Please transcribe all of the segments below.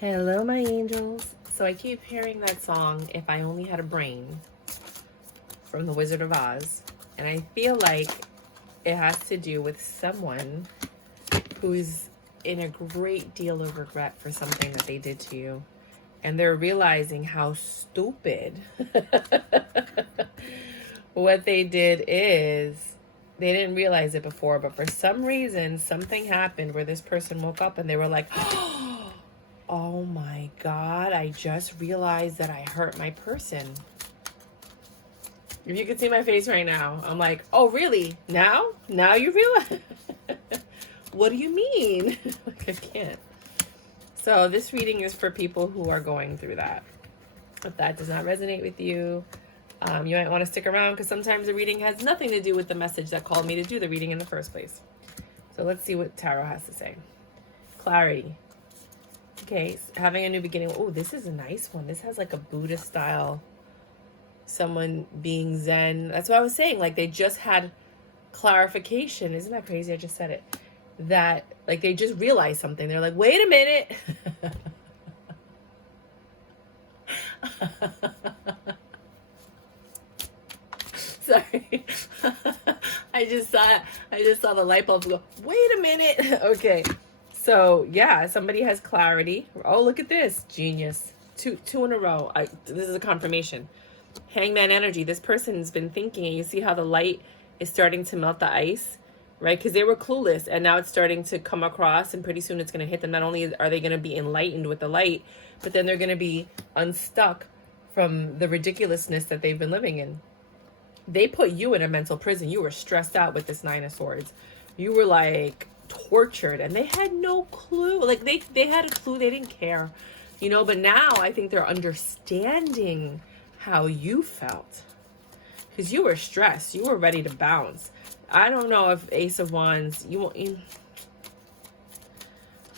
Hello, my angels. So I keep hearing that song, If I Only Had a Brain, from The Wizard of Oz. And I feel like it has to do with someone who's in a great deal of regret for something that they did to you. And they're realizing how stupid what they did is. They didn't realize it before, but for some reason, something happened where this person woke up and they were like, oh my God, I just realized that I hurt my person. If you could see my face right now, I'm like, oh, really? Now? Now you realize? What do you mean? Like, I can't. So this reading is for people who are going through that. If that does not resonate with you, you might want to stick around because sometimes the reading has nothing to do with the message that called me to do the reading in the first place. So let's see what Tarot has to say. Clarity. Okay, having a new beginning. Oh, this is a nice one. This has like a Buddhist style. Someone being Zen. That's what I was saying. Like they just had clarification. Isn't that crazy? I just said it. That like they just realized something. They're like, wait a minute. Sorry. I just saw the light bulb go, wait a minute. Okay. So yeah, somebody has clarity. Oh, look at this. Genius. Two in a row. This is a confirmation. Hangman energy. This person's been thinking, and you see how the light is starting to melt the ice, right? Because they were clueless, and now it's starting to come across, and pretty soon it's going to hit them. Not only are they going to be enlightened with the light, but then they're going to be unstuck from the ridiculousness that they've been living in. They put you in a mental prison. You were stressed out with this Nine of Swords. You were like tortured, and they had no clue. Like they had a clue. They didn't care, but now I think they're understanding how you felt because you were stressed. You were ready to bounce. I don't know if Ace of Wands,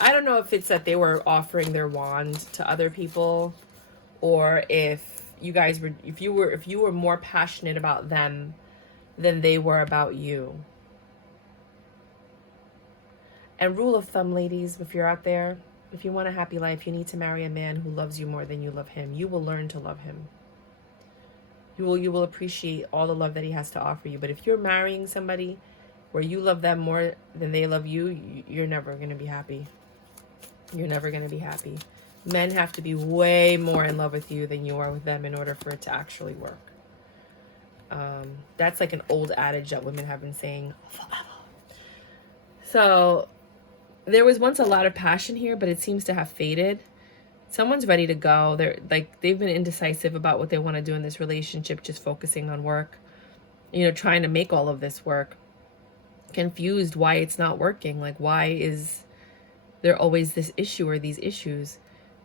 I don't know if it's that they were offering their wand to other people, or if you guys were, if you were more passionate about them than they were about you. And rule of thumb, ladies, if you're out there, if you want a happy life, you need to marry a man who loves you more than you love him. You will learn to love him. You will appreciate all the love that he has to offer you. But if you're marrying somebody where you love them more than they love you, you're never going to be happy. You're never going to be happy. Men have to be way more in love with you than you are with them in order for it to actually work. That's like an old adage that women have been saying forever. So there was once a lot of passion here, but it seems to have faded. Someone's ready to go. They've been indecisive about what they want to do in this relationship, just focusing on work, trying to make all of this work. Confused why it's not working. Like, why is there always this issue or these issues?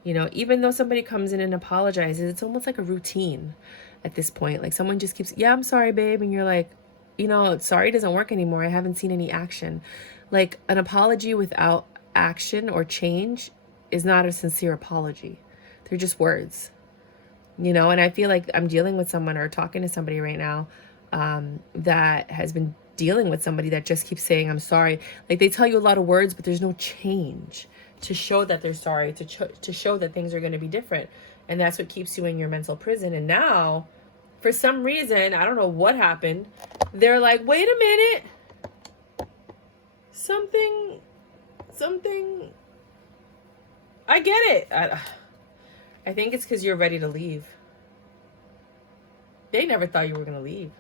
Even though somebody comes in and apologizes, it's almost like a routine at this point. Like someone just keeps, yeah, I'm sorry, babe. And you're like, sorry doesn't work anymore. I haven't seen any action. Like an apology without action or change is not a sincere apology. They're just words, and I feel like I'm dealing with someone or talking to somebody right now that has been dealing with somebody that just keeps saying, I'm sorry. Like they tell you a lot of words, but there's no change to show that they're sorry, to show that things are going to be different. And that's what keeps you in your mental prison. And now, for some reason, I don't know what happened, they're like, wait a minute. Something, I get it. I think it's because you're ready to leave. They never thought you were going to leave.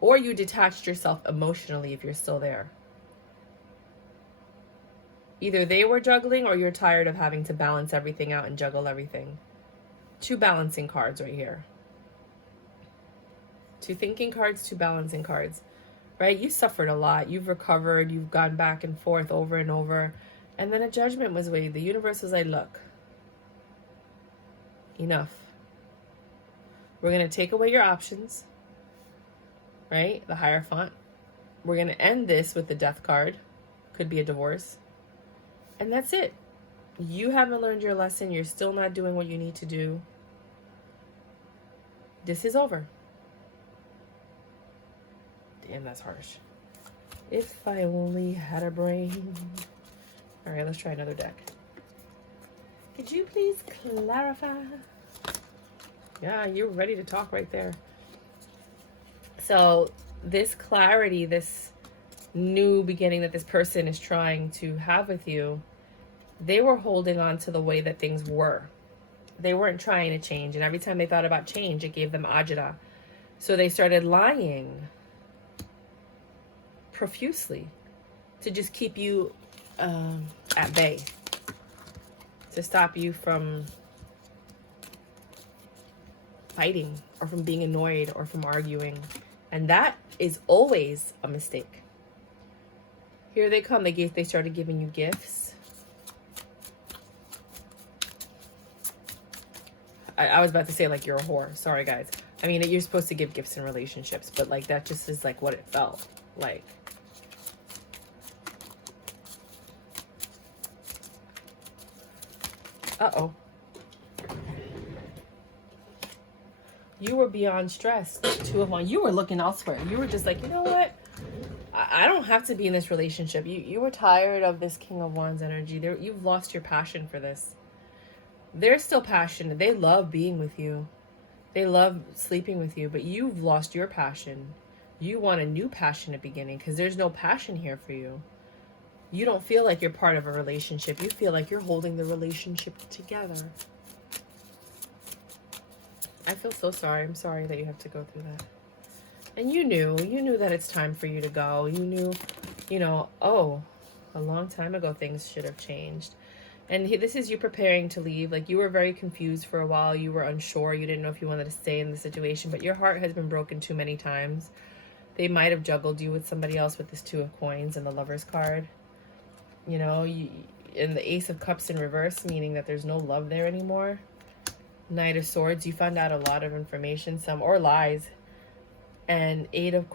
Or you detached yourself emotionally if you're still there. Either they were juggling or you're tired of having to balance everything out and juggle everything. Two balancing cards right here. Two thinking cards, two balancing cards. Right? You suffered a lot. You've recovered. You've gone back and forth over and over. And then a judgment was made. The universe was like, look, enough. We're going to take away your options. Right? The Hierophant. We're going to end this with the Death card. Could be a divorce. And that's it. You haven't learned your lesson. You're still not doing what you need to do. This is over. Damn, that's harsh. If I only had a brain. All right, let's try another deck. Could you please clarify? Yeah, you're ready to talk right there. So this clarity, this new beginning that this person is trying to have with you, they were holding on to the way that things were. They weren't trying to change. And every time they thought about change, it gave them agita. So they started lying profusely to just keep you at bay, to stop you from fighting or from being annoyed or from arguing. And that is always a mistake. Here they come. They started giving you gifts. I was about to say like you're a whore. Sorry, guys. I mean, you're supposed to give gifts in relationships, but like that just is like what it felt like. Uh-oh. You were beyond stress. 2 of 1. You were looking elsewhere. You were just like, you know what? I don't have to be in this relationship. You were tired of this King of Wands energy. You've lost your passion for this. They're still passionate. They love being with you. They love sleeping with you, but you've lost your passion. You want a new passionate beginning because there's no passion here for you. You don't feel like you're part of a relationship. You feel like you're holding the relationship together. I feel so sorry. I'm sorry that you have to go through that. And you knew that it's time for you to go. You knew, oh, a long time ago things should have changed. And this is you preparing to leave. Like, you were very confused for a while. You were unsure. You didn't know if you wanted to stay in the situation, but your heart has been broken too many times. They might have juggled you with somebody else with this 2 of Coins and the Lover's card. And the Ace of Cups in reverse, meaning that there's no love there anymore. Knight of Swords, you found out a lot of information, or lies. And 8 of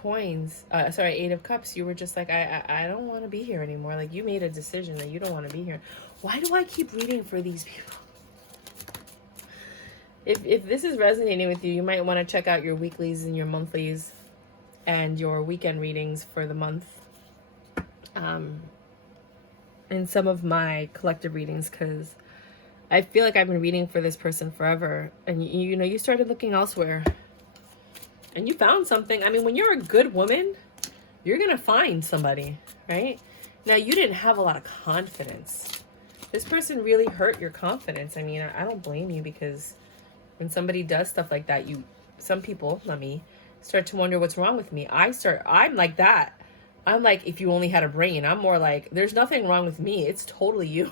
Cups, you were just like, I don't want to be here anymore. Like, you made a decision that you don't want to be here. Why do I keep reading for these people? If this is resonating with you, you might want to check out your weeklies and your monthlies and your weekend readings for the month. And some of my collective readings, because I feel like I've been reading for this person forever. And, you started looking elsewhere. And you found something. I mean, when you're a good woman, you're going to find somebody, right? Now, you didn't have a lot of confidence. This person really hurt your confidence. I mean, I don't blame you, because when somebody does stuff like that, some people, not me, start to wonder what's wrong with me. I'm like that. I'm like, if you only had a brain. I'm more like, there's nothing wrong with me. It's totally you.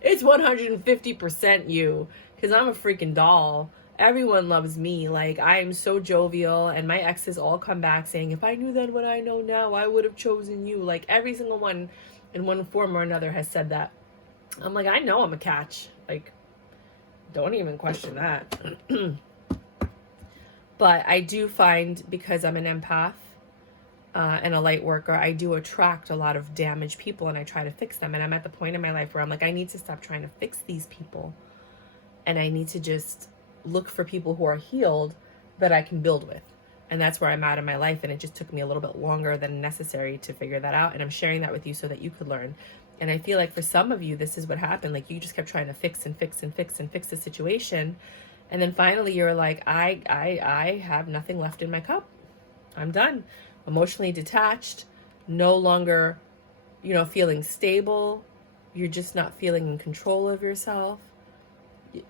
It's 150% you, because I'm a freaking doll. Everyone loves me. Like, I am so jovial, and my exes all come back saying, if I knew then what I know now, I would have chosen you. Like, every single one in one form or another has said that. I'm like, I know I'm a catch. Like, don't even question that. But I do find, because I'm an empath and a light worker, I do attract a lot of damaged people, and I try to fix them. And I'm at the point in my life where I'm like, I need to stop trying to fix these people, and I need to just look for people who are healed that I can build with. And that's where I'm at in my life. And it just took me a little bit longer than necessary to figure that out. And I'm sharing that with you so that you could learn. And I feel like for some of you, this is what happened. Like, you just kept trying to fix and fix and fix and fix the situation. And then finally you're like, I have nothing left in my cup. I'm done. Emotionally detached, no longer, feeling stable. You're just not feeling in control of yourself.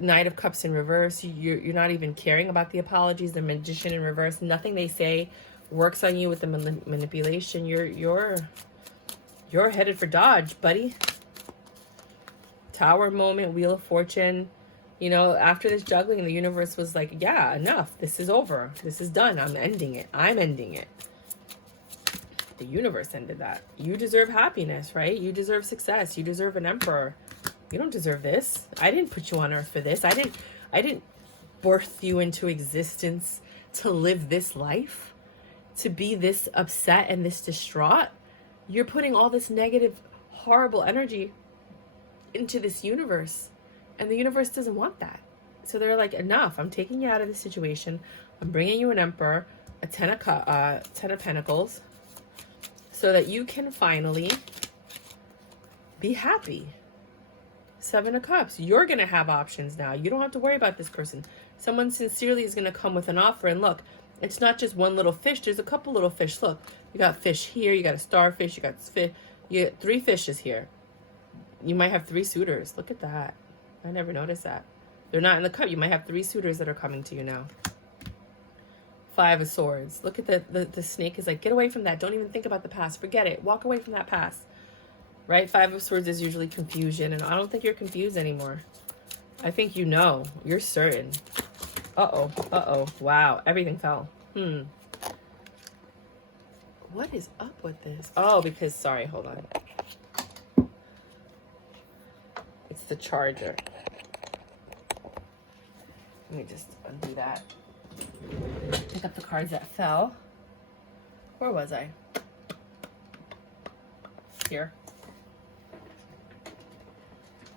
Knight of Cups in reverse. You're not even caring about the apologies. The Magician in reverse. Nothing they say works on you with the manipulation. You're headed for Dodge, buddy. Tower moment, Wheel of Fortune. After this juggling, the universe was like, yeah, enough. This is over. This is done. I'm ending it. The universe ended that. You deserve happiness, right? You deserve success. You deserve an emperor. You don't deserve this. I didn't put you on earth for this. I didn't birth you into existence to live this life, to be this upset and this distraught. You're putting all this negative, horrible energy into this universe, and the universe doesn't want that. So they're like, enough. I'm taking you out of the situation. I'm bringing you an emperor, a 10 of Pentacles, so that you can finally be happy. Seven of Cups. You're going to have options now. You don't have to worry about this person. Someone sincerely is going to come with an offer. And look, it's not just one little fish. There's a couple little fish. Look, you got fish here. You got a starfish. You got fish. You get 3 fishes here. You might have 3 suitors. Look at that. I never noticed that. They're not in the cup. You might have 3 suitors that are coming to you now. 5 of Swords. Look at the snake is like, get away from that. Don't even think about the past. Forget it. Walk away from that past. Right? 5 of Swords is usually confusion. And I don't think you're confused anymore. I think you know. You're certain. Uh-oh. Uh-oh. Wow. Everything fell. What is up with this? Oh, because, sorry, hold on. It's the charger. Let me just undo that. Pick up the cards that fell. Where was I? Here.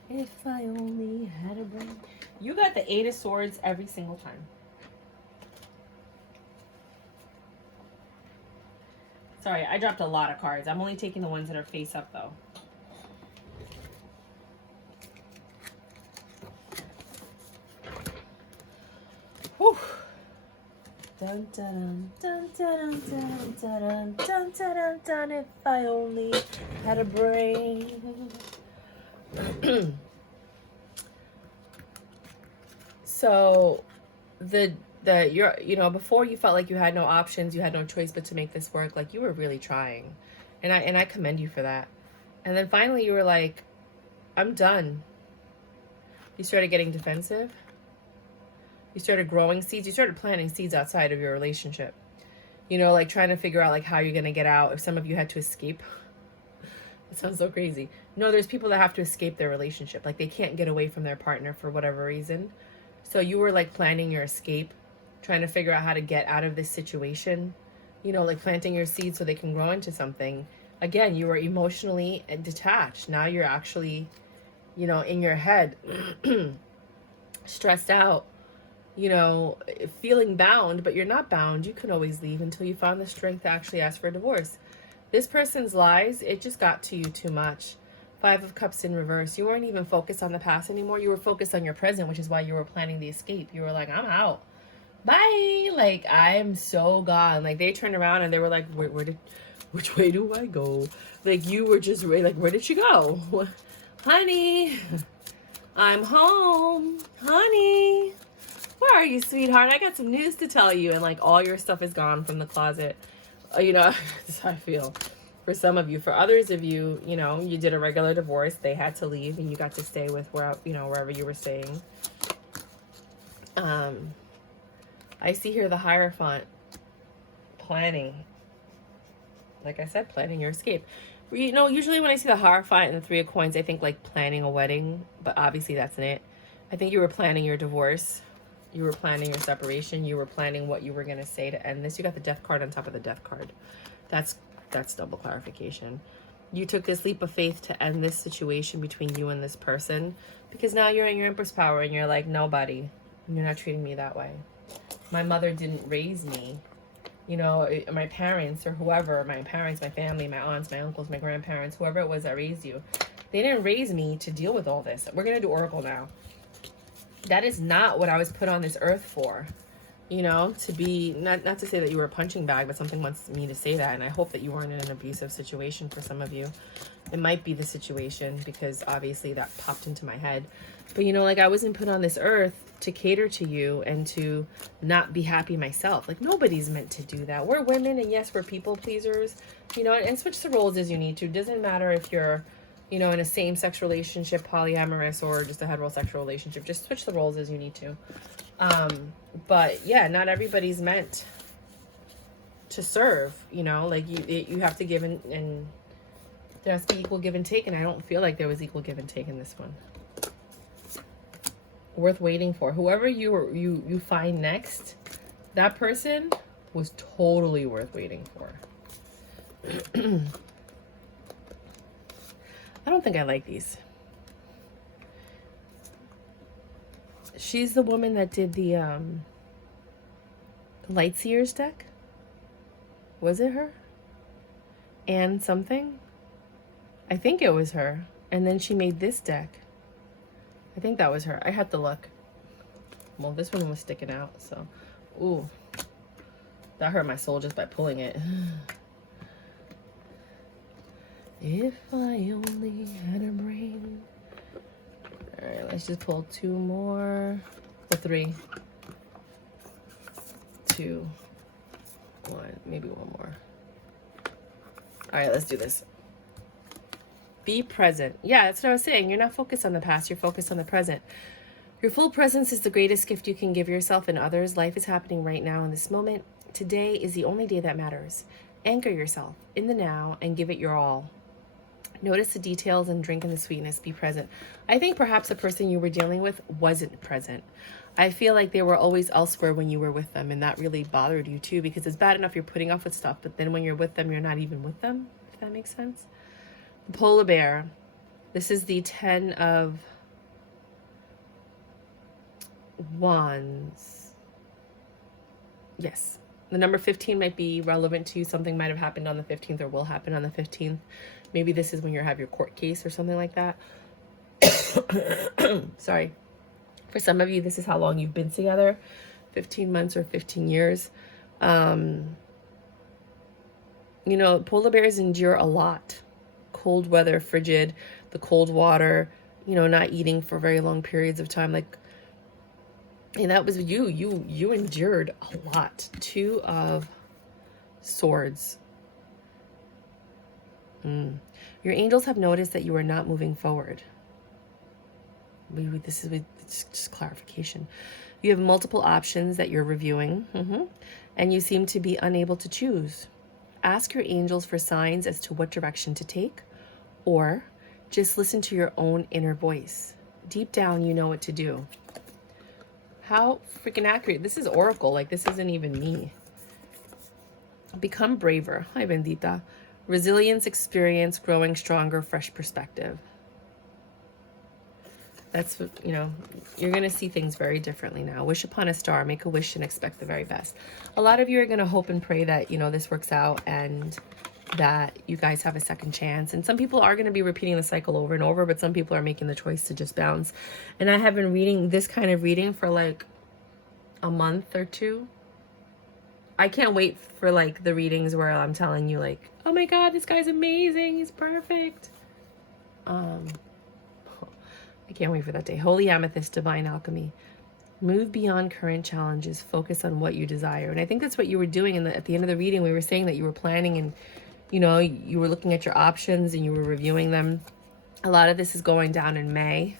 If I only had a brain. You got the 8 of Swords every single time. Sorry, I dropped a lot of cards. I'm only taking the ones that are face up, though. Whew. Dun dun dun dun dun dun dun dun dun dun. If I only had a brain. So, before you felt like you had no options, you had no choice but to make this work. Like, you were really trying, and I commend you for that. And then finally, you were like, I'm done. You started getting defensive. You started growing seeds. You started planting seeds outside of your relationship. You know, like trying to figure out like how you're gonna get out. If some of you had to escape. It sounds so crazy. No, there's people that have to escape their relationship. Like they can't get away from their partner for whatever reason. So you were like planning your escape, trying to figure out how to get out of this situation. You know, like planting your seeds so they can grow into something. Again, you were emotionally detached. Now you're actually, you know, in your head, stressed out, you know, feeling bound, but you're not bound. You can always leave until you found the strength to actually ask for a divorce. This person's lies, it just got to you too much. 5 of Cups in reverse. You weren't even focused on the past anymore. You were focused on your present, which is why you were planning the escape. You were like, I'm out. Bye. Like, I'm so gone. Like, they turned around and they were like, which way do I go? Like, you were just like, where did she go? Honey, I'm home. Honey, where are you, sweetheart? I got some news to tell you. And like, all your stuff is gone from the closet. You know, that's how I feel. For some of you, for others of you, you know, you did a regular divorce. They had to leave and you got to stay with wherever you were staying. I see here the Hierophant planning. Like I said, planning your escape. You know, usually when I see the Hierophant and the 3 of Coins, I think like planning a wedding, but obviously that's not it. I think you were planning your divorce. You were planning your separation. You were planning what you were going to say to end this. You got the Death card on top of the Death card. That's double clarification. You took this leap of faith to end this situation between you and this person because now you're in your Empress power and you're like, nobody, you're not treating me that way. My mother didn't raise me. You know, my parents or whoever, my parents, my family, my aunts, my uncles, my grandparents, whoever it was that raised you, they didn't raise me to deal with all this. We're going to do Oracle now. That is not what I was put on this earth for. You know, to be, not to say that you were a punching bag, but something wants me to say that. And I hope that you weren't in an abusive situation for some of you. It might be the situation because obviously that popped into my head. But, you know, like I wasn't put on this earth to cater to you and to not be happy myself. Like nobody's meant to do that. We're women and yes, we're people pleasers, you know, and switch the roles as you need to. It doesn't matter if you're, you know, in a same-sex relationship, polyamorous, or just a heterosexual relationship. Just switch the roles as you need to. But yeah, not everybody's meant to serve, you know, like you have to give and there has to be equal give and take. And I don't feel like there was equal give and take in this one. Worth waiting for. Whoever you find next, that person was totally worth waiting for. I don't think I like these. She's the woman that did the Lightseers deck. Was it her? And something? I think it was her. And then she made this deck. I think that was her. I had to look. Well, this one was sticking out, so. Ooh. That hurt my soul just by pulling it. If I only had a brain. All right, let's just pull 2 more. Or 3. 2. 1. Maybe 1 more. All right, let's do this. Be present. Yeah, that's what I was saying. You're not focused on the past. You're focused on the present. Your full presence is the greatest gift you can give yourself and others. Life is happening right now in this moment. Today is the only day that matters. Anchor yourself in the now and give it your all. Notice the details and drink in the sweetness. Be present. I think perhaps the person you were dealing with wasn't present. I feel like they were always elsewhere when you were with them, and that really bothered you too, because it's bad enough you're putting off with stuff, but then when you're with them, you're not even with them, if that makes sense. The polar bear. This is the 10 of Wands. Yes. The number 15 might be relevant to you. Something might have happened on the 15th or will happen on the 15th. Maybe this is when you have your court case or something like that. Sorry. For some of you, this is how long you've been together. 15 months or 15 years. You know, polar bears endure a lot. Cold weather, frigid, the cold water, you know, not eating for very long periods of time. Like, and that was you. You endured a lot. 2 of Swords. Your angels have noticed that you are not moving forward. This is just clarification. You have multiple options that you're reviewing, and you seem to be unable to choose. Ask your angels for signs as to what direction to take, or just listen to your own inner voice. Deep down, you know what to do. How freaking accurate. This is Oracle. Like, this isn't even me. Become braver. Hi, Bendita. Resilience, experience, growing stronger, fresh perspective. That's what, you know, you're going to see things very differently now. Wish upon a star. Make a wish and expect the very best. A lot of you are going to hope and pray that, you know, this works out and that you guys have a second chance. And some people are going to be repeating the cycle over and over, but some people are making the choice to just bounce. And I have been reading this kind of reading for like a month or 2. I can't wait for like the readings where I'm telling you like, oh my God, this guy's amazing. He's perfect. I can't wait for that day. Holy Amethyst, Divine Alchemy. Move beyond current challenges. Focus on what you desire. And I think that's what you were doing. At the end of the reading, we were saying that you were planning and, you know, you were looking at your options and you were reviewing them. A lot of this is going down in May.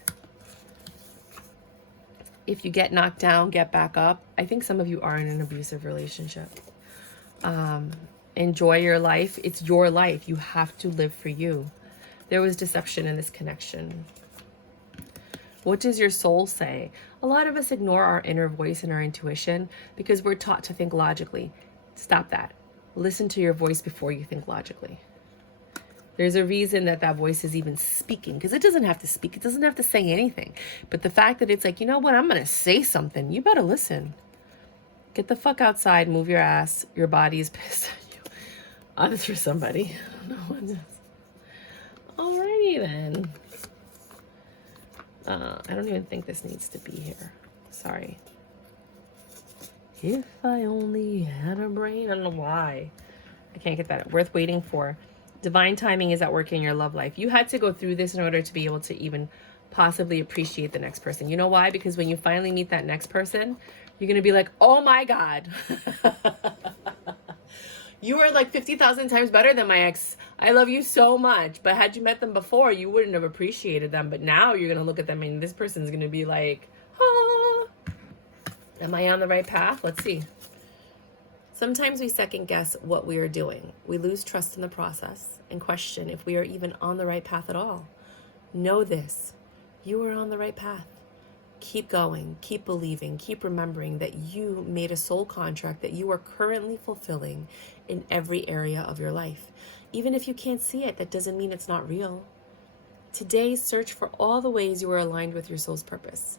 If you get knocked down, get back up. I think some of you are in an abusive relationship. Enjoy your life. It's your life. You have to live for you. There was deception in this connection. What does your soul say? A lot of us ignore our inner voice and our intuition because we're taught to think logically. Stop that. Listen to your voice before you think logically. There's a reason that that voice is even speaking, because it doesn't have to speak. It doesn't have to say anything. But the fact that it's like, you know what, I'm going to say something. You better listen. Get the fuck outside. Move your ass. Your body is pissed at you. Oh, this for somebody. I don't know. Alrighty then. I don't even think this needs to be here. Sorry. If I only had a brain. I don't know why. I can't get that. Worth waiting for. Divine timing is at work in your love life. You had to go through this in order to be able to even possibly appreciate the next person. You know why? Because when you finally meet that next person, you're going to be like, oh my God. You are like 50,000 times better than my ex. I love you so much. But had you met them before, you wouldn't have appreciated them. But now you're going to look at them and this person's going to be like, ah. Am I on the right path? Let's see. Sometimes we second guess what we are doing. We lose trust in the process and question if we are even on the right path at all. Know this. You are on the right path. Keep going. Keep believing. Keep remembering that you made a soul contract that you are currently fulfilling in every area of your life. Even if you can't see it, that doesn't mean it's not real. Today, search for all the ways you are aligned with your soul's purpose.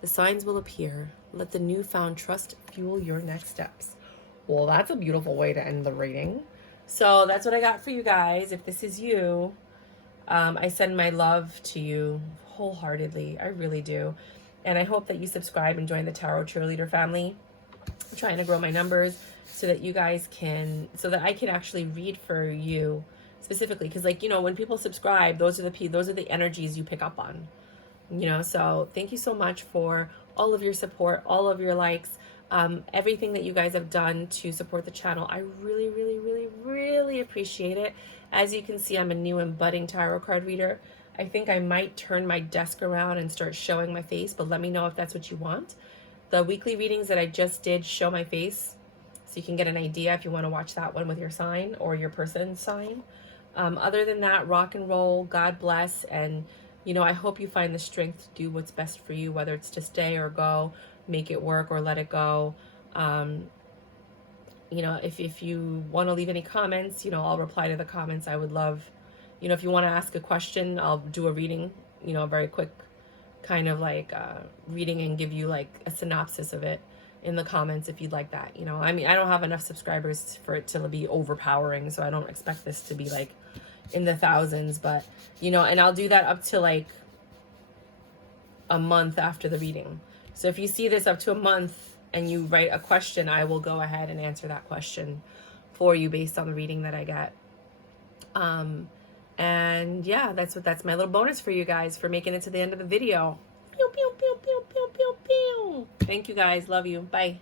The signs will appear. Let the newfound trust fuel your next steps. Well, that's a beautiful way to end the reading. So that's what I got for you guys. If this is you, I send my love to you wholeheartedly. I really do. And I hope that you subscribe and join the Tarot Cheerleader family. I'm trying to grow my numbers so that you guys can, so that I can actually read for you specifically. Because, like, you know, when people subscribe, those are the energies you pick up on. You know, so thank you so much for all of your support, all of your likes, everything that you guys have done to support the channel. I really, really, really, really appreciate it. As you can see, I'm a new and budding tarot card reader. I think I might turn my desk around and start showing my face, but let me know if that's what you want. The weekly readings that I just did show my face, so you can get an idea if you want to watch that one with your sign or your person's sign. Other than that, rock and roll, God bless, and you know, I hope you find the strength to do what's best for you, whether it's to stay or go, make it work or let it go. You know, if you want to leave any comments, you know, I'll reply to the comments. I would love, you know, if you want to ask a question, I'll do a reading, you know, a very quick kind of like reading and give you like a synopsis of it in the comments if you'd like that. You know, I mean, I don't have enough subscribers for it to be overpowering, so I don't expect this to be like in the thousands, but you know, and I'll do that up to like a month after the reading. So if you see this up to a month and you write a question, I will go ahead and answer that question for you based on the reading that I get. And yeah, that's my little bonus for you guys for making it to the end of the video. Pew, pew, pew, pew, pew, pew, pew. Thank you guys. Love you. Bye.